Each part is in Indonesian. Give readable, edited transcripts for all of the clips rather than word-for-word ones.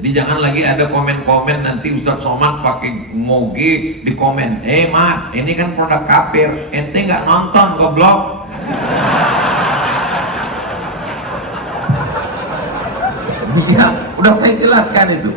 Jadi jangan lagi ada komen-komen nanti Ustadz Somad pakai moge di komen, Mat, ini kan produk kafir, ente nggak nonton, goblok. Iya, udah saya jelaskan itu.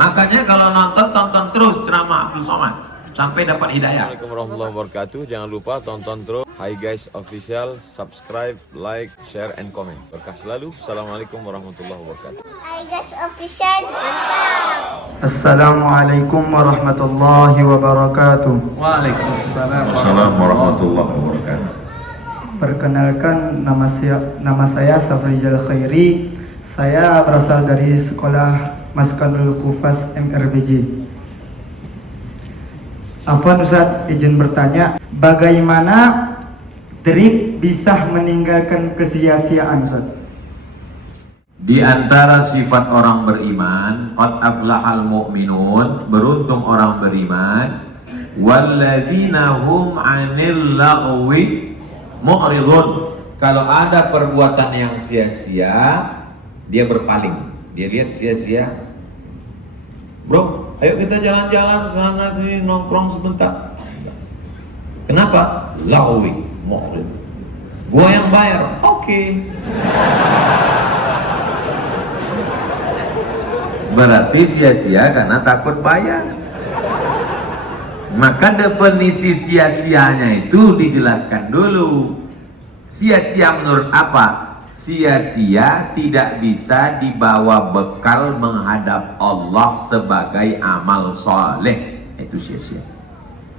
Makanya kalau nonton, tonton terus ceramah Abdul Somad sampai dapat hidayah. Assalamualaikum warahmatullahi wabarakatuh. Jangan lupa tonton terus Hi Guys Official, subscribe, like, share, and comment. Berkah selalu. Assalamualaikum warahmatullahi wabarakatuh. Hi Guys Official, mantap. Assalamualaikum warahmatullahi wabarakatuh. Waalaikumsalam warahmatullahi wabarakatuh. Perkenalkan, nama saya Safrijal Khairi. Saya berasal dari sekolah Maskanul Khufas MRBJ. Afwan Ustaz, izin bertanya, bagaimana trik bisa meninggalkan kesia-siaan Ustaz? Di antara sifat orang beriman, qad aflahal mu'minun, beruntung orang beriman, walladzina hum 'anil lagwi mu'ridun. Kalau ada perbuatan yang sia-sia, dia berpaling. Dia lihat sia-sia. Bro, ayo kita jalan-jalan sana sini nongkrong sebentar. Kenapa? Lagwi mu'rid. Gua yang bayar. Oke. Berarti sia-sia karena takut bayar. Maka definisi sia-sianya itu dijelaskan dulu. Sia-sia menurut apa? Sia-sia tidak bisa dibawa bekal menghadap Allah sebagai amal soleh. Itu sia-sia.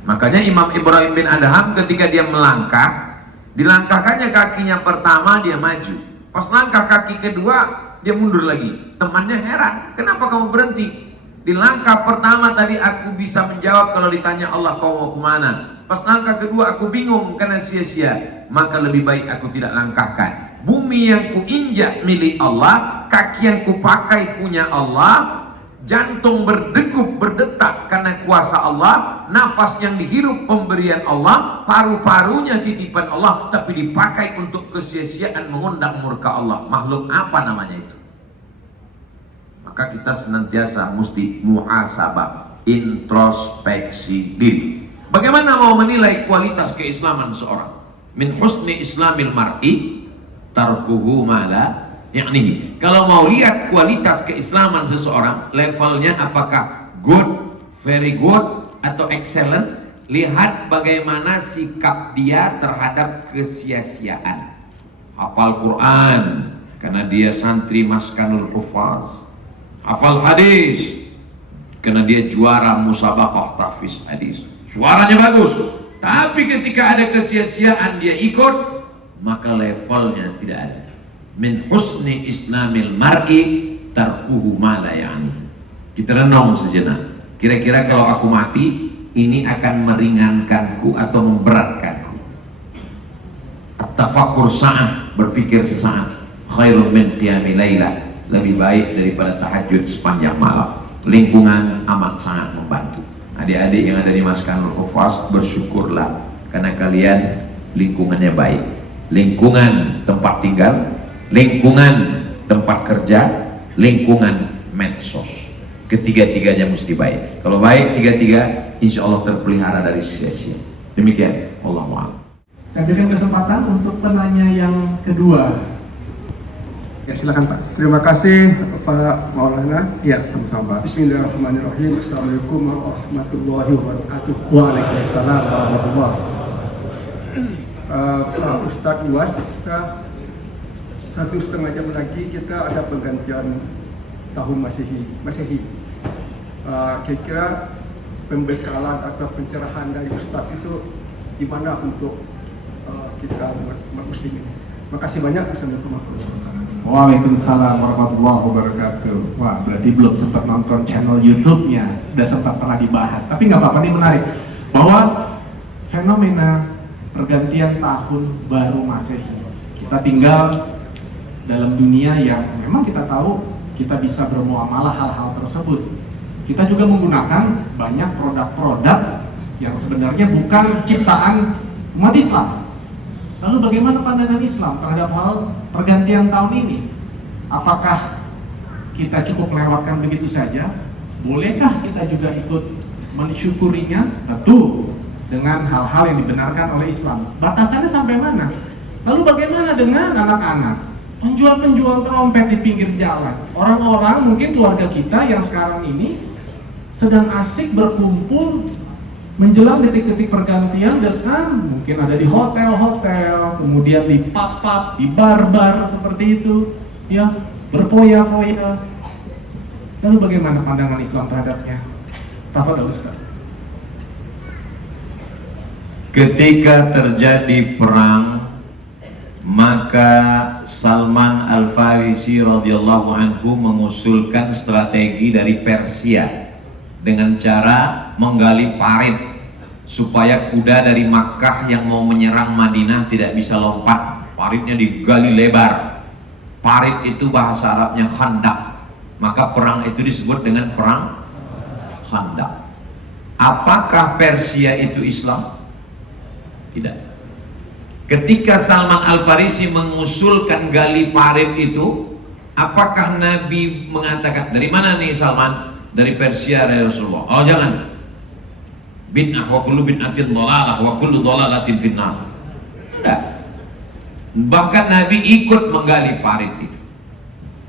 Makanya Imam Ibrahim bin Adham ketika dia melangkah, dilangkahkannya kakinya pertama dia maju, pas langkah kaki kedua dia mundur lagi. Temannya heran, kenapa kamu berhenti? Di langkah pertama tadi aku bisa menjawab kalau ditanya Allah kau mau kemana. Pas langkah kedua aku bingung karena sia-sia. Maka lebih baik aku tidak langkahkan. Bumi yang kuinjak milik Allah, kaki yang kupakai punya Allah, jantung berdegup berdetak karena kuasa Allah, nafas yang dihirup pemberian Allah, paru-parunya titipan Allah, tapi dipakai untuk kesia-siaan mengundang murka Allah. Makhluk apa namanya itu? Maka kita senantiasa mesti muhasabah, introspeksi diri. Bagaimana mau menilai kualitas keislaman seorang? Min husni islamil mar'i tarkuhu mala yakni. Kalau mau lihat kualitas keislaman seseorang, levelnya apakah good, very good, atau excellent, lihat bagaimana sikap dia terhadap kesia-siaan. Hafal Quran karena dia santri Maskanul Hufaz, hafal hadis karena dia juara musabaqah tahfiz hadis, suaranya bagus, tapi ketika ada kesia-siaan dia ikut, maka levelnya tidak ada. Min husni islamil mar'i tarkuhu ma la ya'ni. Kita renung sejenak. Kira-kira kalau aku mati, ini akan meringankanku atau memberatkanku? At-tafakkur sa'ah, berpikir sesaat, khairun min qiyami laila, lebih baik daripada tahajud sepanjang malam. Lingkungan amat sangat membantu. Adik-adik yang ada di Maskanul Hufaz, bersyukurlah karena kalian lingkungannya baik. Lingkungan tempat tinggal, lingkungan tempat kerja, lingkungan medsos, ketiga-tiganya mesti baik. Kalau baik tiga-tiga, insya Allah terpelihara dari sia-sia. Demikian, Allahu a'lam. Saya berikan kesempatan untuk penanya yang kedua. Ya, silakan Pak. Terima kasih Pak Maulana. Ya, sama-sama. Bismillahirrahmanirrahim. Assalamualaikum warahmatullahi wabarakatuh. Waalaikumsalam warahmatullahi wabarakatuh. Pak Ustadz Uwas, 1,5 jam lagi kita ada pergantian tahun Masehi. Kira-kira pembekalan atau pencerahan dari Ustadz itu gimana untuk kita umat muslimin? Makasih banyak. Assalamualaikum warahmatullahi wabarakatuh. Waalaikumsalam warahmatullahi wabarakatuh. Wah, berarti belum sempat nonton channel YouTube-nya, sudah sempat pernah dibahas. Tapi nggak apa-apa, ini menarik bahwa fenomena pergantian tahun baru Masehi, kita tinggal dalam dunia yang memang kita tahu kita bisa bermuamalah hal-hal tersebut. Kita juga menggunakan banyak produk-produk yang sebenarnya bukan ciptaan umat Islam. Lalu bagaimana pandangan Islam terhadap hal pergantian tahun ini? Apakah kita cukup melewatkan begitu saja? Bolehkah kita juga ikut mensyukurinya? Tentu dengan hal-hal yang dibenarkan oleh Islam. Batasannya sampai mana? Lalu bagaimana dengan anak-anak? Penjual-penjual trompet di pinggir jalan. Orang-orang, mungkin keluarga kita yang sekarang ini sedang asik berkumpul menjelang detik-detik pergantian dengan mungkin ada di hotel-hotel, kemudian di pub-pub, di bar-bar seperti itu, ya, berfoya-foya. Lalu bagaimana pandangan Islam terhadapnya? Tafadhol Ustaz. Ketika terjadi perang, maka Salman Al-Farisi radhiyallahu anhu mengusulkan strategi dari Persia dengan cara menggali parit supaya kuda dari Makkah yang mau menyerang Madinah tidak bisa lompat. Paritnya digali lebar. Parit itu bahasa Arabnya khandak. Maka perang itu disebut dengan perang khandak. Apakah Persia itu Islam? Tidak. Ketika Salman Al-Farisi mengusulkan gali parit itu, apakah Nabi mengatakan, dari mana nih Salman? Dari Persia ya Rasulullah. Oh jangan. Bid'ah wa kullu bid'atin dhalalah wa kullu dhalalatin finnar. Tidak. Bahkan Nabi ikut menggali parit itu.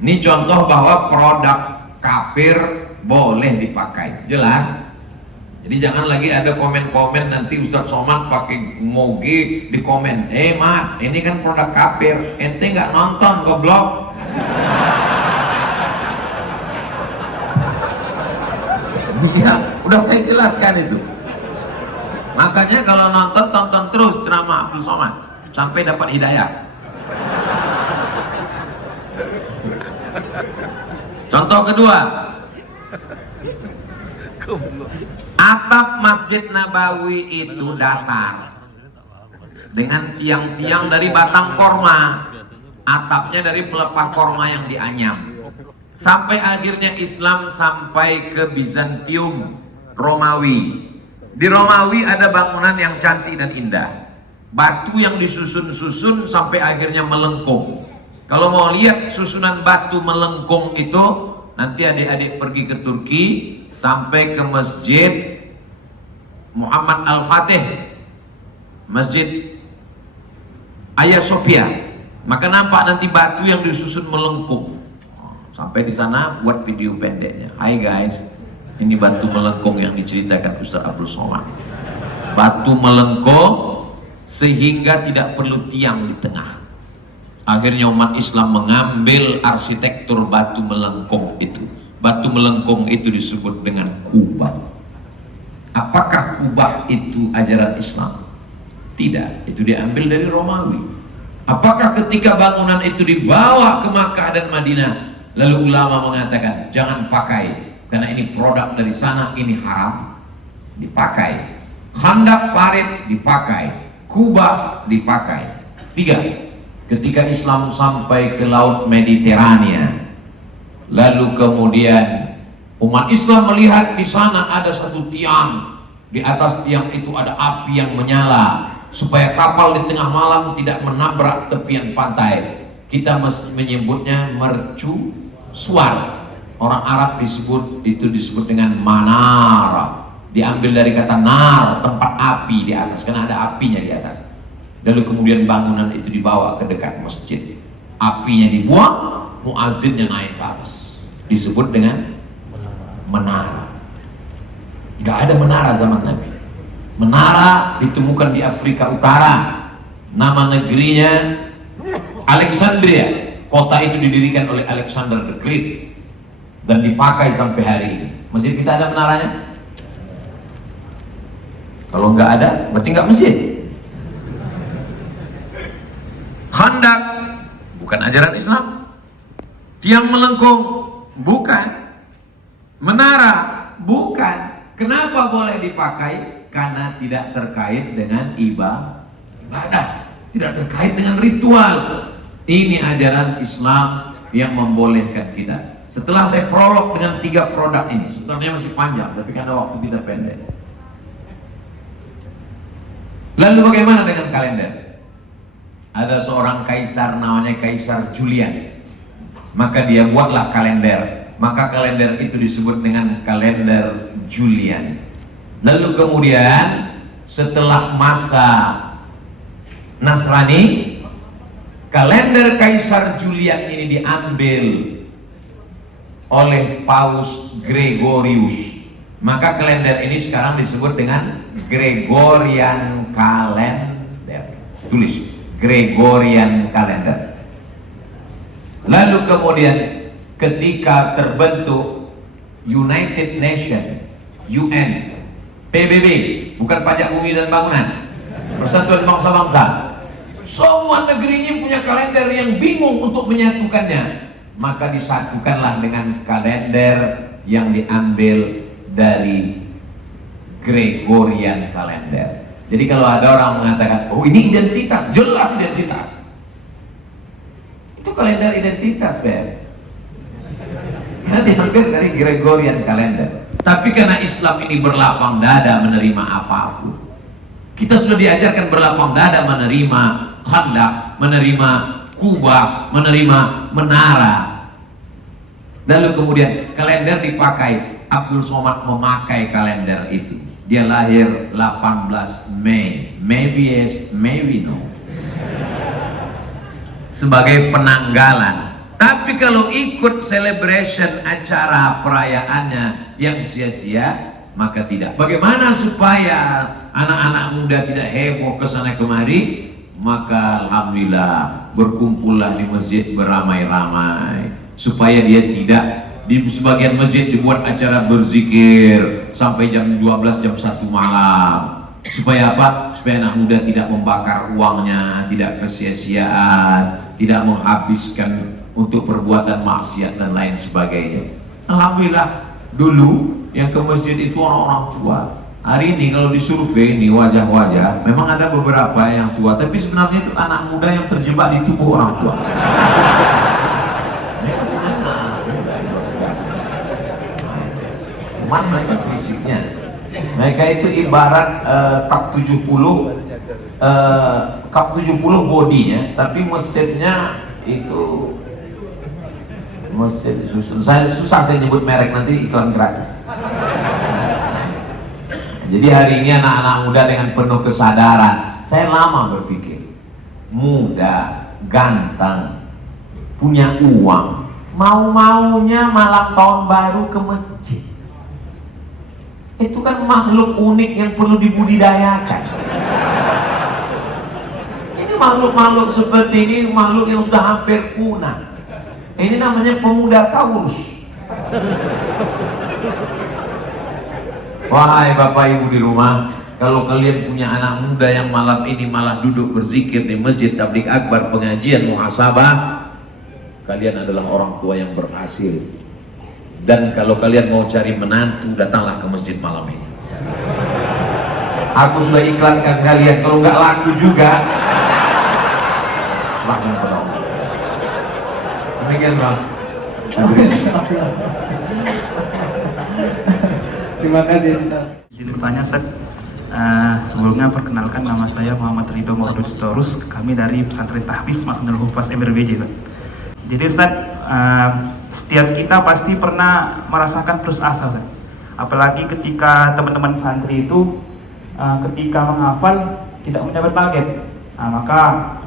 Ini contoh bahwa produk kafir boleh dipakai. Jelas? Jadi jangan lagi ada komen-komen nanti Ustadz Somad pakai moge di komen. Mat, ini kan produk kafir. Ente nggak nonton, goblok. Iya, udah saya jelaskan itu. Makanya kalau nonton, tonton terus ceramah Abdul Somad sampai dapat hidayah. Contoh kedua, atap Masjid Nabawi itu datar dengan tiang-tiang dari batang korma, atapnya dari pelepah korma yang dianyam. Sampai akhirnya Islam sampai ke Bizantium, Romawi. Di Romawi ada bangunan yang cantik dan indah, batu yang disusun-susun sampai akhirnya melengkung. Kalau mau lihat susunan batu melengkung itu, nanti adik-adik pergi ke Turki sampai ke Masjid Muhammad Al-Fatih, Masjid Hagia Sophia, maka nampak nanti batu yang disusun melengkung. Sampai di sana buat video pendeknya. Hai guys, ini batu melengkung yang diceritakan Ustaz Abdul Somad. Batu melengkung sehingga tidak perlu tiang di tengah. Akhirnya umat Islam mengambil arsitektur batu melengkung itu. Batu melengkung itu disebut dengan kubah. Apakah kubah itu ajaran Islam? Tidak, itu diambil dari Romawi. Apakah ketika bangunan itu dibawa ke Makkah dan Madinah, lalu ulama mengatakan jangan pakai karena ini produk dari sana, ini haram? Dipakai. Khandak parit dipakai, kubah dipakai. Tiga, ketika Islam sampai ke laut Mediterania, lalu kemudian umat Islam melihat di sana ada satu tiang, di atas tiang itu ada api yang menyala supaya kapal di tengah malam tidak menabrak tepian pantai. Kita menyebutnya mercu suar. Orang Arab disebut dengan manara. Diambil dari kata nar, tempat api di atas, karena ada apinya di atas. Lalu kemudian bangunan itu dibawa ke dekat masjid. Apinya dibuang, muazzinnya naik ke atas. Disebut dengan menara. Gak ada menara zaman Nabi. Menara ditemukan di Afrika Utara. Nama negerinya Alexandria. Kota itu didirikan oleh Alexander the Great dan dipakai sampai hari ini. Masjid kita ada menaranya? Kalau nggak ada, berarti nggak masjid. Khandak bukan ajaran Islam. Tiang melengkung bukan. Menara bukan. Kenapa boleh dipakai? Karena tidak terkait dengan ibadah, tidak terkait dengan ritual. Ini ajaran Islam yang membolehkan kita. Setelah saya prolog dengan 3 produk ini, sebenarnya masih panjang, tapi karena waktu kita pendek. Lalu bagaimana dengan kalender? Ada seorang kaisar namanya Kaisar Julian. Maka dia buatlah kalender maka kalender itu disebut dengan kalender Julian. Lalu kemudian setelah masa Nasrani, kalender Kaisar Julian ini diambil oleh Paus Gregorius. Maka kalender ini sekarang disebut dengan Gregorian Calendar. Tulis Gregorian Calendar. Lalu kemudian ketika terbentuk United Nations, UN, PBB, bukan pajak bumi dan bangunan, Persatuan Bangsa-Bangsa, semua negeri ini punya kalender yang bingung untuk menyatukannya, maka disatukanlah dengan kalender yang diambil dari Gregorian Calendar. Jadi kalau ada orang mengatakan, oh ini identitas, jelas identitas, itu kalender identitas, Ben. Karena diambil dari Gregorian Calendar. Tapi karena Islam ini berlapang dada menerima apapun, kita sudah diajarkan berlapang dada menerima Khandaq, menerima Kubah, menerima Menara. Lalu kemudian kalender dipakai. Abdul Somad memakai kalender itu. Dia lahir 18 Mei. Maybe yes, maybe no. Sebagai penanggalan. Tapi kalau ikut celebration acara perayaannya yang sia-sia, maka tidak. Bagaimana supaya anak-anak muda tidak heboh ke sana kemari? Maka alhamdulillah berkumpullah di masjid beramai-ramai, supaya dia tidak di sebagian masjid dibuat acara berzikir sampai jam 12, jam 1 malam. Supaya apa? Supaya anak muda tidak membakar uangnya, tidak kesia-siaan, tidak menghabiskan untuk perbuatan maksiat dan lain sebagainya. Alhamdulillah dulu yang ke masjid itu orang-orang tua. Hari ini kalau disurvei nih wajah-wajah, memang ada beberapa yang tua, tapi sebenarnya itu anak muda yang terjebak di tubuh orang tua. Mereka sebenarnya muda yang luar biasa. Cuman mereka fisiknya, mereka itu ibarat kap 70 bodinya, tapi mesinnya itu mesin susun. Susah saya nyebut merek, nanti iklan gratis. Jadi hari ini anak-anak muda dengan penuh kesadaran, saya lama berpikir, muda, ganteng, punya uang, mau-maunya malam tahun baru ke masjid. Itu kan makhluk unik yang perlu dibudidayakan. Ini makhluk-makhluk seperti ini, makhluk yang sudah hampir punah. Ini namanya pemuda saurus. Wahai bapak ibu di rumah, kalau kalian punya anak muda yang malam ini malah duduk berzikir di masjid tabligh akbar, pengajian muhasabah, kalian adalah orang tua yang berhasil. Dan kalau kalian mau cari menantu, datanglah ke masjid malam ini. Aku sudah iklankan kalian, kalau nggak laku juga, silahkan penolong. Demikian Bang. Terima kasih. Izin bertanya, Ustaz. Sebelumnya perkenalkan, nama saya Muhammad Ridho Maudud Sitorus. Kami dari Pesantren Tahfiz Masjidil Hufaz MRBJ, Ustaz. Jadi Ustaz, setiap kita pasti pernah merasakan putus asa, Ustaz. Apalagi ketika teman-teman santri itu ketika menghafal tidak mencapai target, maka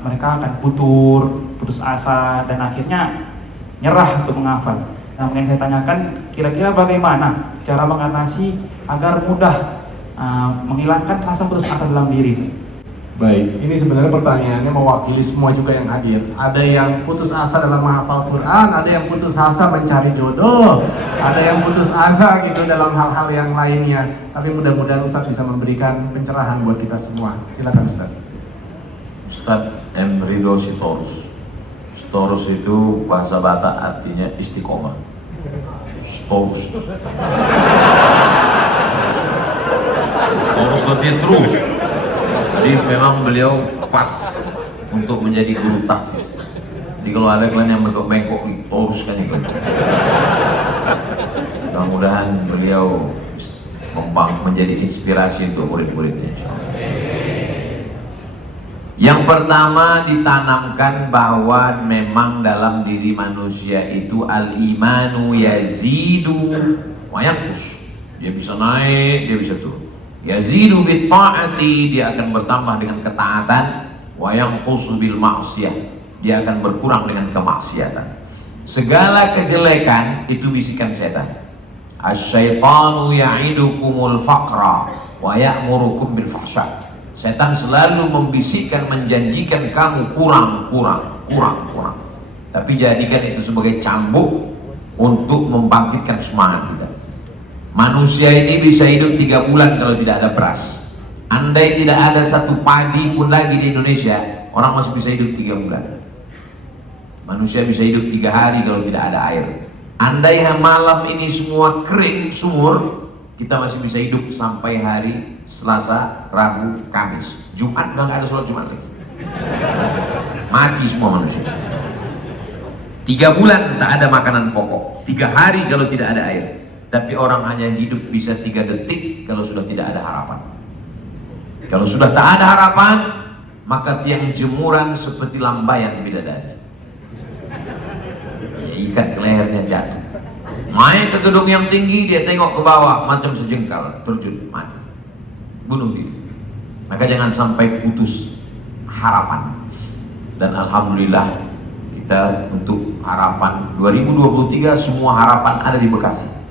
mereka akan putus asa dan akhirnya nyerah untuk menghafal. Nah, yang saya tanyakan, kira-kira bagaimana cara mengatasi agar mudah menghilangkan rasa putus asa dalam diri? Baik, ini sebenarnya pertanyaannya mewakili semua juga yang hadir. Ada yang putus asa dalam menghafal Quran, ada yang putus asa mencari jodoh, ada yang putus asa gitu dalam hal-hal yang lainnya. Tapi mudah-mudahan Ustadz bisa memberikan pencerahan buat kita semua. Silakan Ustadz. Ustadz M. Ridho Sitorus. Sitorus itu bahasa Batak artinya istiqomah. Sitorus. Sitorus artinya terus. Jadi memang beliau pas untuk menjadi guru tahfiz. Jadi kalau ada kalian yang bengkok-bengkok, ditoruskan itu. Mudah-mudahan beliau menjadi inspirasi untuk murid-muridnya. Yang pertama ditanamkan bahwa memang dalam diri manusia itu al-imanu yazidu wa yanqus. Dia bisa naik, dia bisa turun. Yazidu bit ta'ati, dia akan bertambah dengan ketaatan, wa yanqusu bil ma'siyah, dia akan berkurang dengan kemaksiatan. Segala kejelekan itu bisikan setan. Asy-syaitanu ya'idukumul faqra wa ya'murukum bil fahsya. Setan selalu membisikkan, menjanjikan kamu kurang. Tapi jadikan itu sebagai cambuk untuk membangkitkan semangat kita. Manusia ini bisa hidup 3 bulan kalau tidak ada beras. Andai tidak ada satu padi pun lagi di Indonesia, orang masih bisa hidup 3 bulan. Manusia bisa hidup 3 hari kalau tidak ada air. Andai malam ini semua kering, sumur, kita masih bisa hidup sampai hari Selasa, Rabu, Kamis. Jumat udah nggak ada sholat Jumat lagi. Mati semua manusia. 3 bulan tak ada makanan pokok. 3 hari kalau tidak ada air. Tapi orang hanya hidup bisa 3 detik kalau sudah tidak ada harapan. Kalau sudah tak ada harapan, maka tiang jemuran seperti lambayan bidadari. Ya, ikan ke lehernya jatuh. Main ke gedung yang tinggi, dia tengok ke bawah macam sejengkal, terjun, mati, bunuh diri. Maka jangan sampai putus harapan. Dan alhamdulillah kita untuk harapan 2023 semua harapan ada di Bekasi.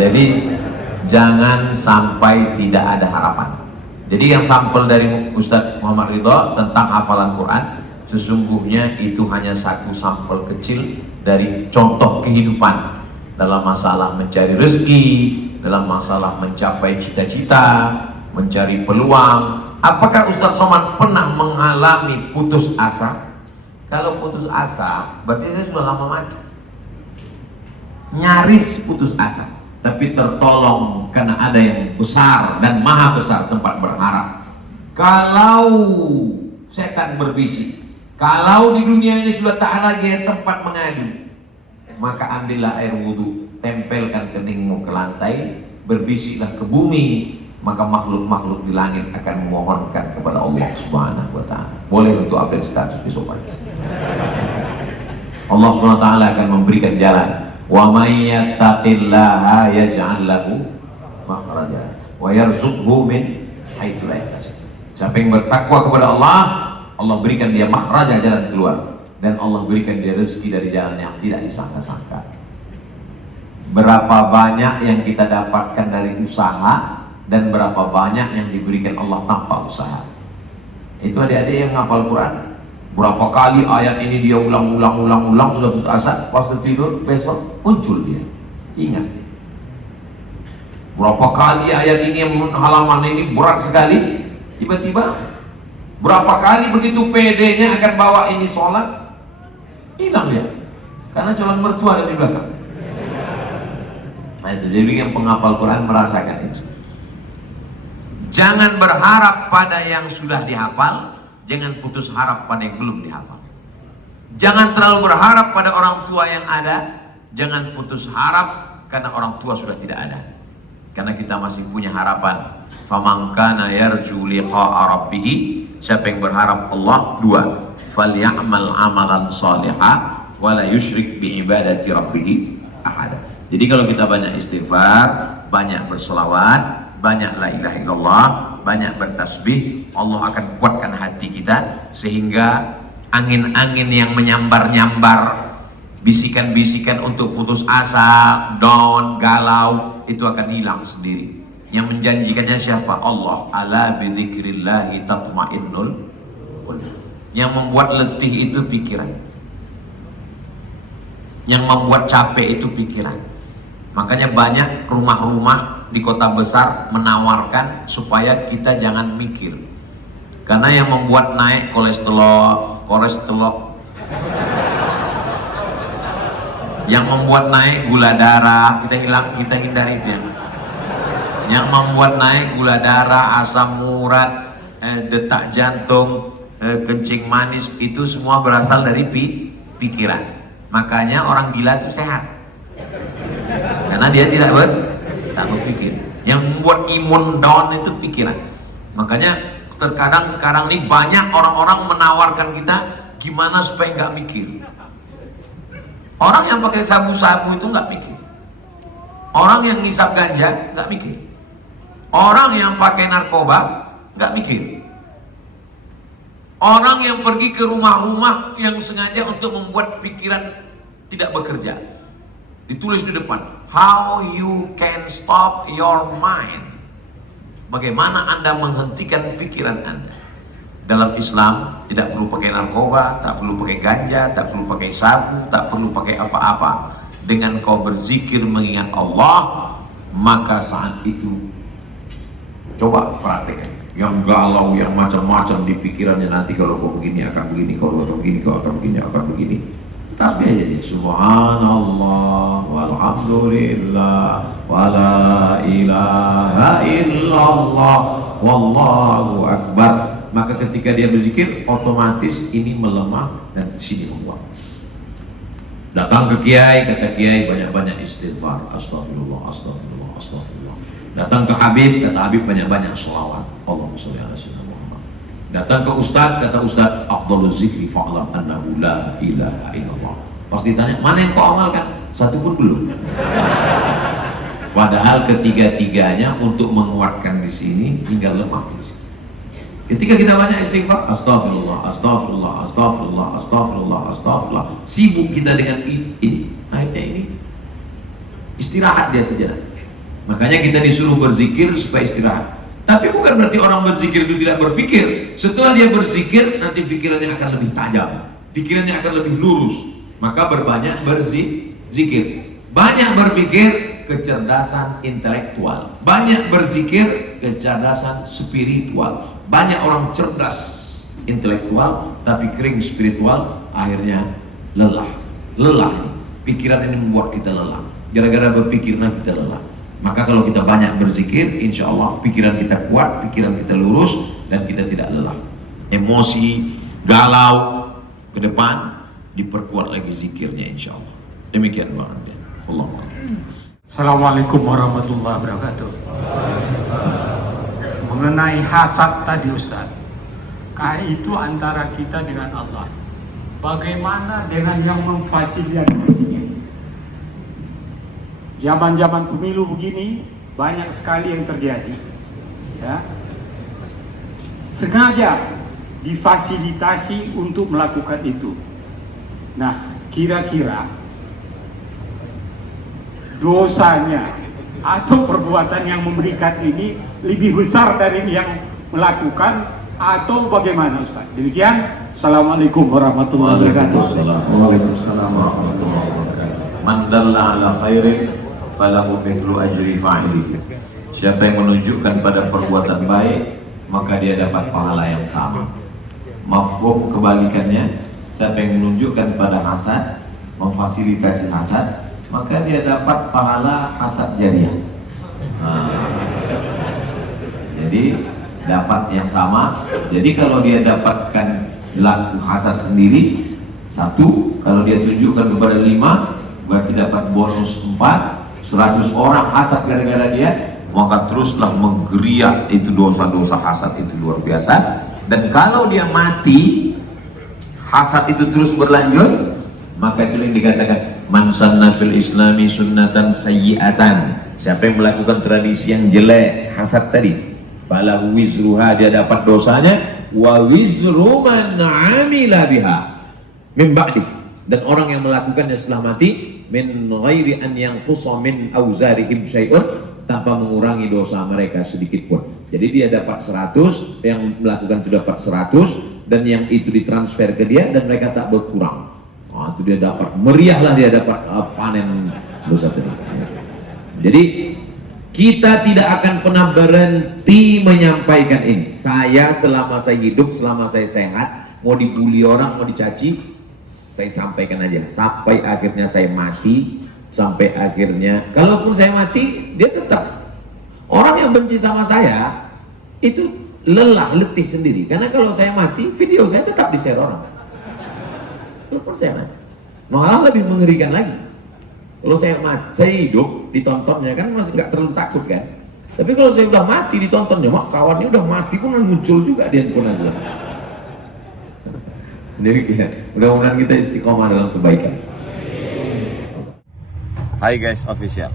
Jadi jangan sampai tidak ada harapan. Jadi yang sampel dari Ustadz Muhammad Ridho tentang hafalan Quran, sesungguhnya itu hanya satu sampel kecil dari contoh kehidupan dalam masalah mencari rezeki, dalam masalah mencapai cita-cita, mencari peluang. Apakah Ustadz Somad pernah mengalami putus asa? Kalau putus asa, berarti saya sudah lama mati. Nyaris putus asa, tapi tertolong karena ada yang besar dan maha besar tempat berharap. Kalau setan berbisik, kalau di dunia ini sudah tak ada lagi tempat mengadu, maka ambillah air wudhu, tempelkan keningmu ke lantai, berbisiklah ke bumi, maka makhluk-makhluk di langit akan memohonkan kepada Allah Subhanahu wa ta'ala. Boleh untuk update status besok pagi. Allah Subhanahu wa ta'ala akan memberikan jalan. Wa may yattaqillaha yaj'al lahu makhraja wa yarzuqhu min haitsu la yahtasib. Siapa yang bertakwa kepada Allah, Allah berikan dia makhraja, jalan keluar, dan Allah berikan dia rezeki dari jalan yang tidak disangka-sangka. Berapa banyak yang kita dapatkan dari usaha dan berapa banyak yang diberikan Allah tanpa usaha. Itu adik-adik yang ngapal Quran, berapa kali ayat ini dia ulang sudah putus asa, pas tidur besok muncul dia ingat. Berapa kali ayat ini yang menurut halaman ini berat sekali, tiba-tiba berapa kali begitu pedenya akan bawa ini sholat, hilang dia karena calon mertua ada di belakang. Nah itu, jadi yang penghafal Quran merasakan itu. Jangan berharap pada yang sudah dihafal, jangan putus harap pada yang belum dihafal. Jangan terlalu berharap pada orang tua yang ada, jangan putus harap karena orang tua sudah tidak ada. Karena kita masih punya harapan. Faman kana yarju liqa'a rabbih, siapa yang berharap Allah, 2, falyamal amalan shalihan wa la yusyrik bi ibadati rabbih ahada. Jadi kalau kita banyak istighfar, banyak berselawat, banyak la ilaha illallah, banyak bertasbih, Allah akan kuatkan hati kita sehingga angin-angin yang menyambar-nyambar, bisikan-bisikan untuk putus asa, down, galau, itu akan hilang sendiri. Yang menjanjikannya siapa? Allah. Ala bidzikrillahi tatmainnul qulub. Yang membuat letih itu pikiran, yang membuat capek itu pikiran. Makanya banyak rumah-rumah di kota besar menawarkan supaya kita jangan mikir, karena yang membuat naik kolesterol, yang membuat naik gula darah, kita hindari itu. Yang membuat naik gula darah, asam urat, detak jantung, kencing manis, itu semua berasal dari pikiran. Makanya orang gila itu sehat, karena dia tidak tak berpikir. Yang membuat imun down itu pikiran. Makanya terkadang sekarang ini banyak orang-orang menawarkan kita gimana supaya nggak mikir. Orang yang pakai sabu-sabu itu nggak mikir. Orang yang ngisap ganja nggak mikir. Orang yang pakai narkoba nggak mikir. Orang yang pergi ke rumah-rumah yang sengaja untuk membuat pikiran tidak bekerja. Ditulis di depan, how you can stop your mind. Bagaimana Anda menghentikan pikiran Anda. Dalam Islam tidak perlu pakai narkoba, tak perlu pakai ganja, tak perlu pakai sabu, tak perlu pakai apa-apa. Dengan kau berzikir mengingat Allah, maka saat itu coba perhatikan. Yang galau, yang macam-macam di pikirannya, nanti kalau kau begini akan begini, kalau kau begini kau akan begini, akan begini. Tasbih aja nih, subhanallah walhamdulillah wala ilaha illallah wallahu akbar. Maka ketika dia berzikir, otomatis ini melemah dan sini menguat. Datang ke kiai, kata kiai banyak-banyak istighfar, astagfirullah, astagfirullah, astagfirullah. Datang ke Habib, kata Habib banyak-banyak sholawat, Allahumma sholli ala sayyidina Muhammad. Datang ke Ustadz, kata Ustadz, afdhaluz zikri fa'lam annahu la ilaha illallah. Pas ditanya, mana yang kau amalkan? Satu pun belum. Padahal ketiga-tiganya untuk menguatkan di sini hingga lemah di sini. Ketika kita banyak istighfar, astagfirullah, astagfirullah, astagfirullah, astagfirullah, astagfirullah, sibuk kita dengan ini, akhirnya ini istirahat dia saja. Makanya kita disuruh berzikir supaya istirahat. Tapi bukan berarti orang berzikir itu tidak berpikir. Setelah dia berzikir, nanti pikirannya akan lebih tajam, pikirannya akan lebih lurus. Maka berbanyak berzikir. Banyak berpikir, kecerdasan intelektual. Banyak berzikir, kecerdasan spiritual. Banyak orang cerdas intelektual tapi kering spiritual, akhirnya lelah. Pikiran ini membuat kita lelah. Gara-gara berpikir kita lelah. Maka kalau kita banyak berzikir, insya Allah pikiran kita kuat, pikiran kita lurus, dan kita tidak lelah. Emosi, galau ke depan, diperkuat lagi zikirnya insya Allah. Demikian Bang Ardian. Allah. Assalamualaikum warahmatullahi wabarakatuh. Mengenai hasad tadi Ustaz, itu antara kita dengan Allah. Bagaimana dengan yang memfasilitasinya? Zaman-zaman pemilu begini banyak sekali yang terjadi, ya. Sengaja difasilitasi untuk melakukan itu. Nah, kira-kira dosanya atau perbuatan yang memberikan ini lebih besar dari yang melakukan atau bagaimana Ustaz? Demikian. Assalamualaikum warahmatullahi wabarakatuh. Waalaikumsalam warahmatullahi wabarakatuh. Man dalla ala khairin falahu mithlu ajri fa'ilihi. Siapa yang menunjukkan pada perbuatan baik, maka dia dapat pahala yang sama. Mafhum kebalikannya, siapa yang menunjukkan pada hasad, memfasilitasi hasad, maka dia dapat pahala hasad jariah. Jadi dapat yang sama. Jadi kalau dia dapatkan laku hasad sendiri 1, kalau dia tunjukkan kepada 5, berarti dapat bonus 4. 100 orang hasad gara-gara dia, maka teruslah menggeriak itu dosa-dosa hasad itu luar biasa. Dan kalau dia mati, hasad itu terus berlanjut, maka itu yang dikatakan man sanna fil islami sunnatan sayyi'atan. Siapa yang melakukan tradisi yang jelek, hasad tadi, falahu wizruha, dia dapat dosanya, wa wizru man amila biha min ba'di, dan orang yang melakukannya setelah mati, min ghairi an yanqusa min auzarihim syai'un, tanpa mengurangi dosa mereka sedikit pun. Jadi dia dapat 100, yang melakukan itu dapat 100, dan yang itu ditransfer ke dia dan mereka tak berkurang. Itu dia dapat, meriahlah dia dapat panen dosa tadi. Jadi kita tidak akan pernah berhenti menyampaikan ini. Saya selama saya hidup, selama saya sehat, mau dibully orang, mau dicaci, saya sampaikan aja sampai akhirnya saya mati. Sampai akhirnya, kalaupun saya mati, dia tetap, orang yang benci sama saya itu lelah, letih sendiri. Karena kalau saya mati, video saya tetap di-share orang. Walaupun saya mati, malah lebih mengerikan lagi. Kalau saya mati, saya hidup, ditontonnya kan masih nggak terlalu takut kan. Tapi kalau saya udah mati ditontonnya, mak kawannya udah mati pun muncul juga di handphone aja. Jadi ya, mudah-mudahan kita istiqomah dalam kebaikan. Hi guys official.